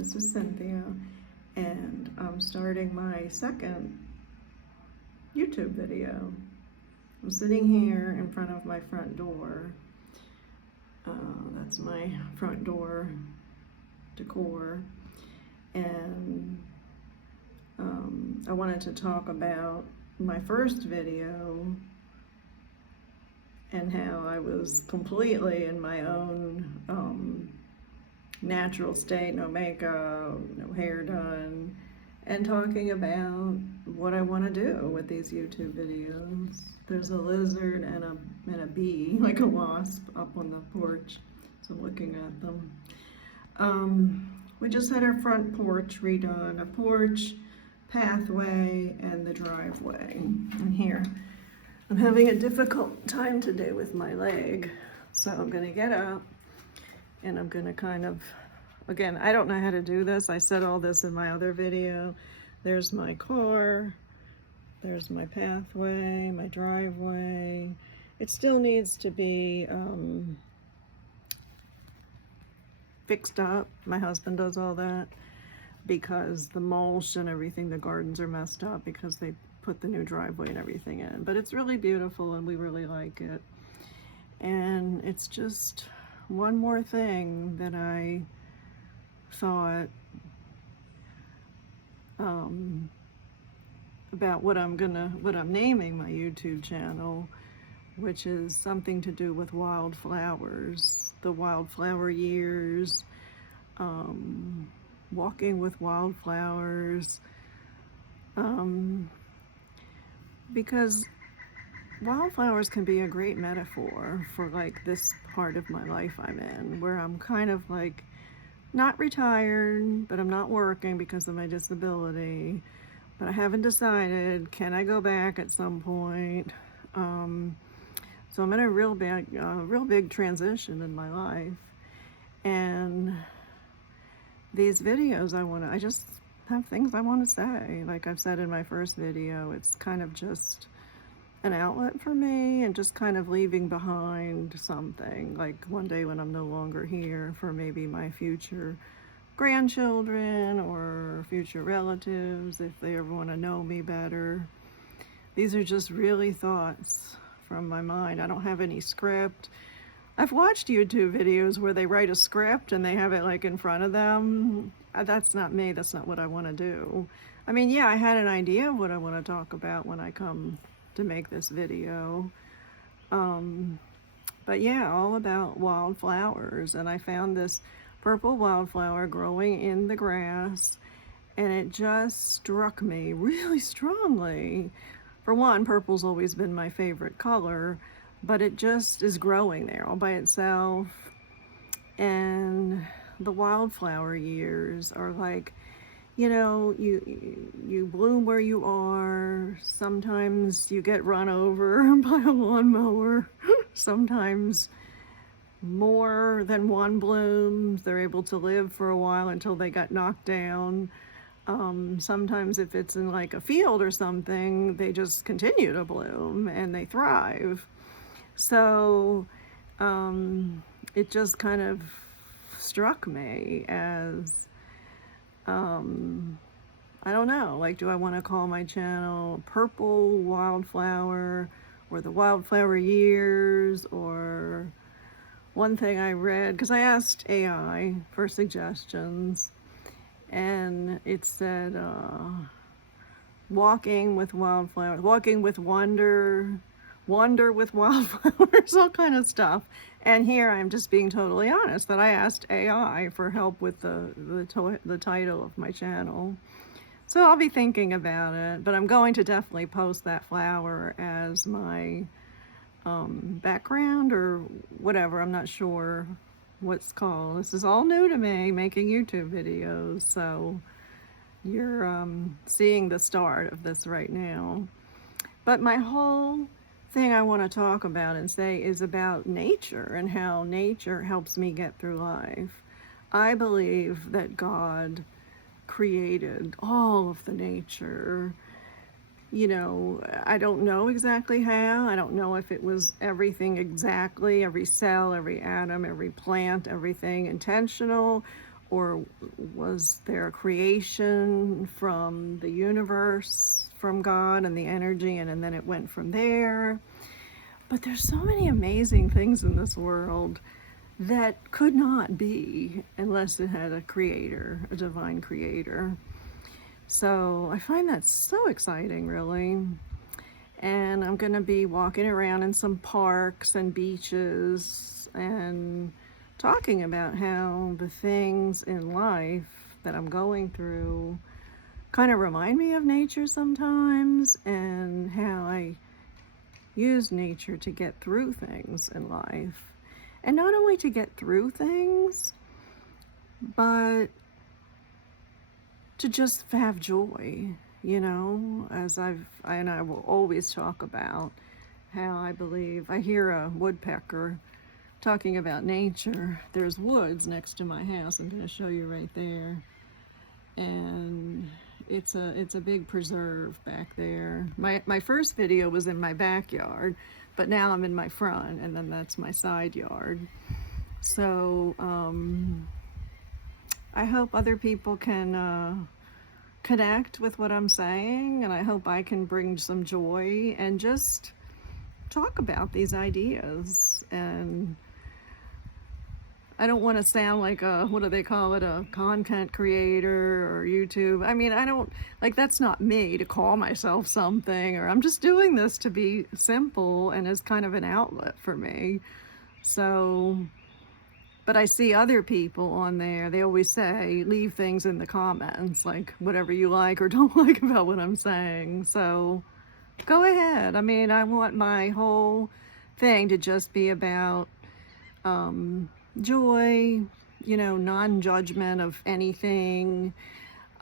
This is Cynthia, and I'm starting my second YouTube video. I'm sitting here in front of my front door. That's my front door decor, and I wanted to talk about my first video and how I was completely in my own natural state, no makeup, no hair done, and talking about what I want to do with these YouTube videos. There's a lizard and a bee, like a wasp, up on the porch, so I'm looking at them. We just had our front porch redone, a porch, pathway, and the driveway. And here, I'm having a difficult time today with my leg, so I'm gonna get up and I'm gonna kind of, again, I don't know how to do this. I said all this in my other video. There's my car, there's my pathway, my driveway. It still needs to be fixed up. My husband does all that because the mulch and everything, the gardens are messed up because they put the new driveway and everything in. But it's really beautiful and we really like it. And it's just one more thing that I thought about what I'm naming my YouTube channel, which is something to do with wildflowers, the wildflower years, walking with wildflowers, because wildflowers can be a great metaphor for like this part of my life I'm in, where I'm kind of like not retired, but I'm not working because of my disability, but I haven't decided, can I go back at some point? So I'm in a real big transition in my life, and these videos I just have things I want to say. Like I've said in my first video, it's kind of just an outlet for me and just kind of leaving behind something, like one day when I'm no longer here, for maybe my future grandchildren or future relatives, if they ever want to know me better. These are just really thoughts from my mind. I don't have any script. I've watched YouTube videos where they write a script and they have it like in front of them. That's not me. That's not what I want to do. I mean, yeah, I had an idea of what I want to talk about when I come to make this video. But yeah, all about wildflowers. And I found this purple wildflower growing in the grass, and it just struck me really strongly. For one, purple's always been my favorite color, but it just is growing there all by itself. And the wildflower years are like, you know, you bloom where you are. Sometimes you get run over by a lawnmower. Sometimes more than one blooms. They're able to live for a while until they got knocked down. Sometimes if it's in like a field or something, they just continue to bloom and they thrive. So it just kind of struck me as, I don't know, like, do I want to call my channel Purple Wildflower or the Wildflower Years? Or one thing I read, because I asked AI for suggestions, and it said walking with wildflowers, walking with wonder with wildflowers, all kind of stuff. And here I'm just being totally honest that I asked AI for help with the title of my channel. So I'll be thinking about it, but I'm going to definitely post that flower as my background or whatever. I'm not sure what's called. This is all new to me, making YouTube videos, so you're seeing the start of this right now. But my whole thing I want to talk about and say is about nature and how nature helps me get through life. I believe that God created all of the nature. You know, I don't know exactly how. I don't know if it was everything exactly, every cell, every atom, every plant, everything intentional, Or was there a creation from the universe, from God and the energy, and then it went from there? But there's so many amazing things in this world that could not be unless it had a creator, a divine creator. So I find that so exciting, really. And I'm going to be walking around in some parks and beaches and talking about how the things in life that I'm going through kind of remind me of nature sometimes, and how I use nature to get through things in life. And not only to get through things, but to just have joy, as I will always talk about how I believe. I hear a woodpecker talking about nature. There's woods next to my house. I'm going to show you right there. And it's a big preserve back there. My first video was in my backyard, but now I'm in my front, and then that's my side yard. So I hope other people can connect with what I'm saying, and I hope I can bring some joy and just talk about these ideas. And I don't want to sound like what do they call it, a content creator or YouTube. I mean, I don't, like, that's not me to call myself something, or I'm just doing this to be simple and as kind of an outlet for me. So, but I see other people on there, they always say, leave things in the comments, like whatever you like or don't like about what I'm saying. So go ahead. I mean, I want my whole thing to just be about joy, non-judgment of anything.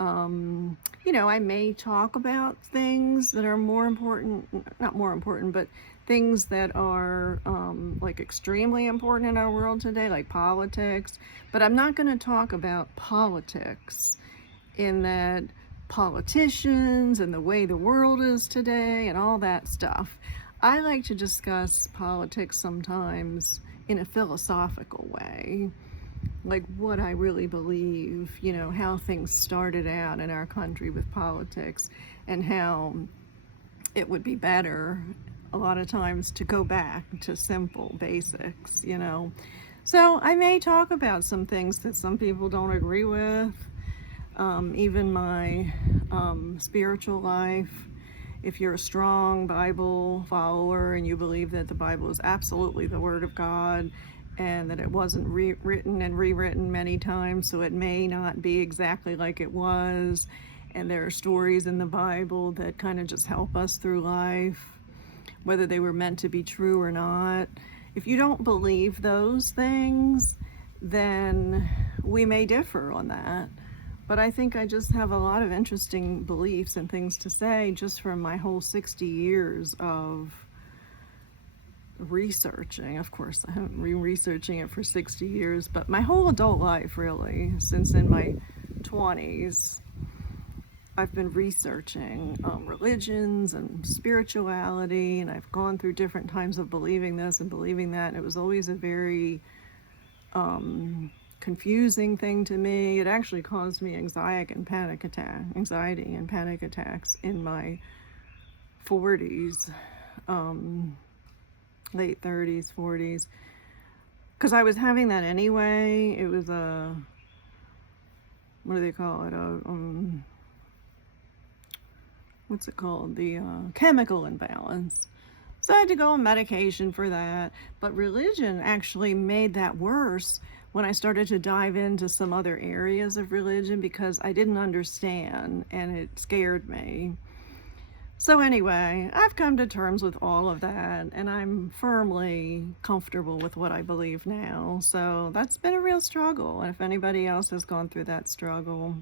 I may talk about things that are more important, not more important, but things that are like extremely important in our world today, like politics. But I'm not going to talk about politics in that politicians and the way the world is today and all that stuff. I like to discuss politics sometimes in a philosophical way, like what I really believe, how things started out in our country with politics, and how it would be better a lot of times to go back to simple basics. So I may talk about some things that some people don't agree with, even my spiritual life. If you're a strong Bible follower and you believe that the Bible is absolutely the Word of God, and that it wasn't written and rewritten many times, so it may not be exactly like it was, and there are stories in the Bible that kind of just help us through life, whether they were meant to be true or not. If you don't believe those things, then we may differ on that. But I think I just have a lot of interesting beliefs and things to say just from my whole 60 years of researching. Of course, I haven't been researching it for 60 years, but my whole adult life, really, since in my 20s, I've been researching religions and spirituality, and I've gone through different times of believing this and believing that, and it was always a very confusing thing to me. It actually caused me anxiety and panic attacks in my 40s, late 30s, 40s, because I was having that anyway. It was what do they call it? What's it called? The chemical imbalance. So I had to go on medication for that. But religion actually made that worse when I started to dive into some other areas of religion, because I didn't understand and it scared me. So anyway, I've come to terms with all of that, and I'm firmly comfortable with what I believe now. So that's been a real struggle, and if anybody else has gone through that struggle.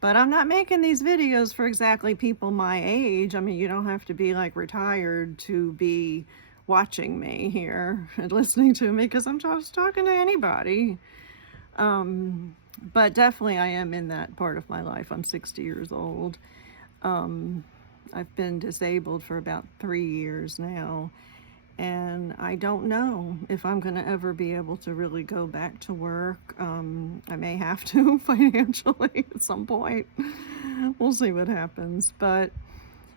But I'm not making these videos for exactly people my age. I mean, you don't have to be like retired to be watching me here and listening to me, because I'm just talking to anybody. But definitely I am in that part of my life. I'm 60 years old. I've been disabled for about 3 years now, and I don't know if I'm going to ever be able to really go back to work. I may have to financially at some point. We'll see what happens. But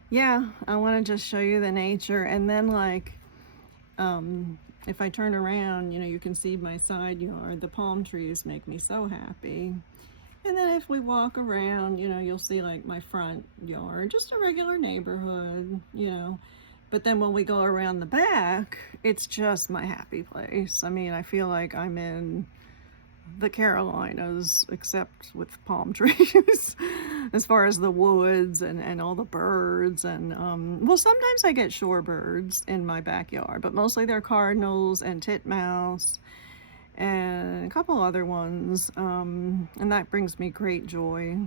yeah, I want to just show you the nature. And then, like, if I turn around, you can see my side yard. The palm trees make me so happy. And then if we walk around, you'll see like my front yard, just a regular neighborhood. But then when we go around the back, it's just my happy place. I mean, I feel like I'm in the Carolinas, except with palm trees, as far as the woods and all the birds. And, well, sometimes I get shorebirds in my backyard, but mostly they're cardinals and titmouse and a couple other ones. And that brings me great joy.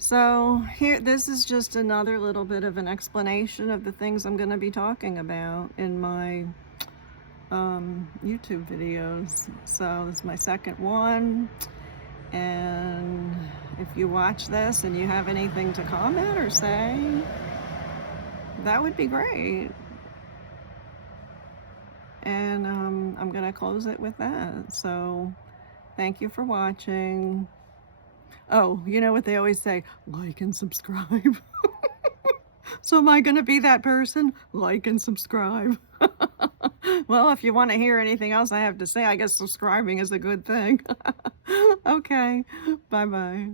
So here, this is just another little bit of an explanation of the things I'm going to be talking about in my YouTube videos. So this is my second one, and if you watch this and you have anything to comment or say, that would be great. And I'm going to close it with that. So thank you for watching. Oh, you know what they always say, like and subscribe. So am I going to be that person? Like and subscribe. Well, if you want to hear anything else I have to say, I guess subscribing is a good thing. Okay, bye-bye.